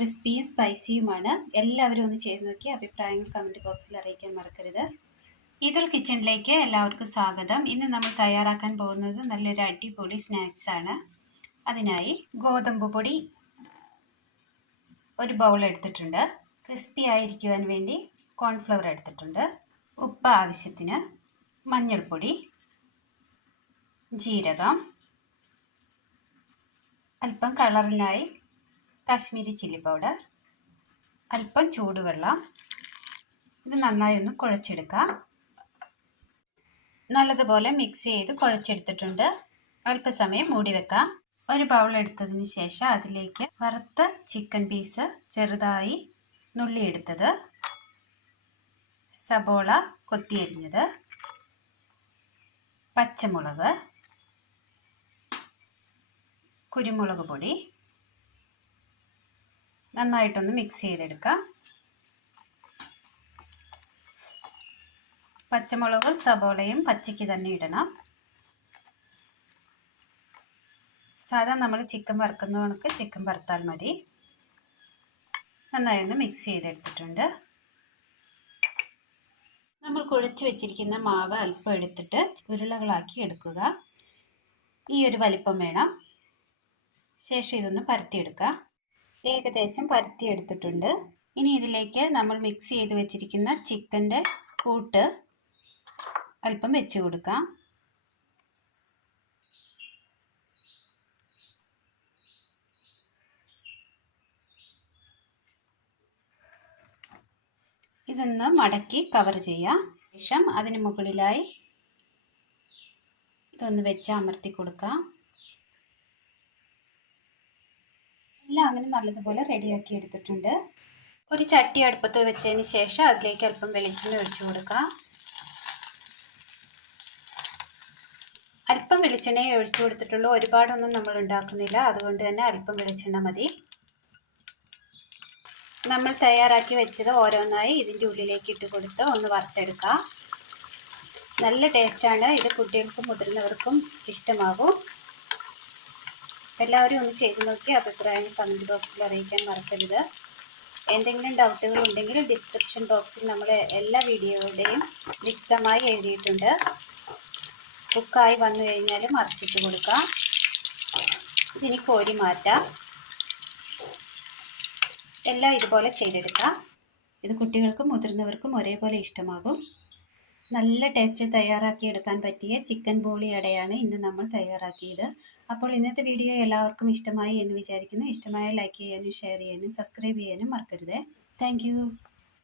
ക്രിസ്പിയും സ്പൈസിയുമാണ്. എല്ലാവരും ഒന്ന് ചെയ്ത് നോക്കി അഭിപ്രായങ്ങൾ കമൻറ്റ് ബോക്സിൽ അറിയിക്കാൻ മറക്കരുത്. ഈദുൽ കിച്ചണിലേക്ക് എല്ലാവർക്കും സ്വാഗതം. ഇന്ന് നമ്മൾ തയ്യാറാക്കാൻ പോകുന്നത് നല്ലൊരു അടിപൊളി സ്നാക്സ് ആണ്. അതിനായി ഗോതമ്പ് പൊടി ഒരു ബൗൾ എടുത്തിട്ടുണ്ട്. ക്രിസ്പി ആയിരിക്കുവാൻ വേണ്ടി കോൺഫ്ലവർ എടുത്തിട്ടുണ്ട്. ഉപ്പ് ആവശ്യത്തിന്, മഞ്ഞൾപ്പൊടി, ജീരകം, അല്പം കളറിനായി കാശ്മീരി ചില്ലി പൗഡർ, അല്പം ചൂടുവെള്ളം. ഇത് നന്നായി ഒന്ന് കുഴച്ചെടുക്കാം. നല്ലതുപോലെ മിക്സ് ചെയ്ത് കുഴച്ചെടുത്തിട്ടുണ്ട്. അല്പസമയം മൂടി വെക്കാം. ഒരു ബൗൾ എടുത്തതിന് ശേഷം അതിലേക്ക് വറുത്ത ചിക്കൻ പീസ് ചെറുതായി നുള്ളിയെടുത്തത്, സബോള കൊത്തിയരിഞ്ഞത്, പച്ചമുളക്, കുരുമുളക് പൊടി നന്നായിട്ടൊന്ന് മിക്സ് ചെയ്തെടുക്കാം. പച്ചമുളകും സബോളയും പച്ചയ്ക്ക് തന്നെ ഇടണം. സാധാരണ നമ്മൾ ചിക്കൻ വറുക്കുന്ന കണക്ക് ചിക്കൻ വറുത്താൽ മതി. നന്നായി ഒന്ന് മിക്സ് ചെയ്തെടുത്തിട്ടുണ്ട്. നമ്മൾ കുഴച്ച് വെച്ചിരിക്കുന്ന മാവ് അല്പം എടുത്തിട്ട് ഉരുളകളാക്കി എടുക്കുക. ഈ ഒരു വലിപ്പം വേണം. ശേഷം ഇതൊന്ന് പരത്തിയെടുക്കുക. ഏകദേശം പരത്തിയെടുത്തിട്ടുണ്ട്. ഇനി ഇതിലേക്ക് നമ്മൾ മിക്സ് ചെയ്ത് വെച്ചിരിക്കുന്ന ചിക്കൻ്റെ കൂട്ട് അല്പം വെച്ച് കൊടുക്കാം. ഇതൊന്ന് മടക്കി കവർ ചെയ്യാം. ശേഷം അതിന് മുകളിലായി ഇതൊന്ന് വെച്ച് അമർത്തി കൊടുക്കാം. എല്ലാം അങ്ങനെ നല്ലതുപോലെ റെഡിയാക്കി എടുത്തിട്ടുണ്ട്. ഒരു ചട്ടി അടുപ്പത്ത് വെച്ചതിന് ശേഷം അതിലേക്ക് അല്പം വെളിച്ചെണ്ണ ഒഴിച്ചു കൊടുക്കാം. അല്പം വെളിച്ചെണ്ണയെ ഒഴിച്ചു കൊടുത്തിട്ടുള്ളൂ. ഒരുപാടൊന്നും നമ്മൾ ഉണ്ടാക്കുന്നില്ല, അതുകൊണ്ട് തന്നെ അല്പം വെളിച്ചെണ്ണ മതി. നമ്മൾ തയ്യാറാക്കി വെച്ചത് ഓരോന്നായി ഇതിൻ്റെ ഉള്ളിലേക്ക് ഇട്ട് കൊടുത്ത് ഒന്ന് വറുത്തെടുക്കാം. നല്ല ടേസ്റ്റാണ്. ഇത് കുട്ടികൾക്കും മുതിർന്നവർക്കും ഇഷ്ടമാകും. എല്ലാവരും ഒന്ന് ചെയ്ത് നോക്കി അഭിപ്രായം കമൻറ്റ് ബോക്സിൽ അറിയിക്കാൻ മറക്കരുത്. എന്തെങ്കിലും ഡൗട്ടുകൾ ഉണ്ടെങ്കിൽ ഡിസ്ക്രിപ്ഷൻ ബോക്സിൽ നമ്മുടെ എല്ലാ വീഡിയോയുടെയും വിശദമായി എഴുതിയിട്ടുണ്ട്. കുക്കായി വന്നു കഴിഞ്ഞാൽ മറിച്ചിട്ട് കൊടുക്കാം. ഇതിനി കോരി മാറ്റാം. എല്ലാം ഇതുപോലെ ചെയ്തെടുക്കാം. ഇത് കുട്ടികൾക്കും മുതിർന്നവർക്കും ഒരേപോലെ ഇഷ്ടമാകും. നല്ല ടേസ്റ്റ് തയ്യാറാക്കി എടുക്കാൻ പറ്റിയ ചിക്കൻ ബോളി അടയാണ് ഇന്ന് നമ്മൾ തയ്യാറാക്കിയത്. അപ്പോൾ ഇന്നത്തെ വീഡിയോ എല്ലാവർക്കും ഇഷ്ടമായി എന്ന് വിചാരിക്കുന്നു. ഇഷ്ടമായ ലൈക്ക് ചെയ്യാനും ഷെയർ ചെയ്യാനും സബ്സ്ക്രൈബ് ചെയ്യാനും മറക്കരുത്. താങ്ക്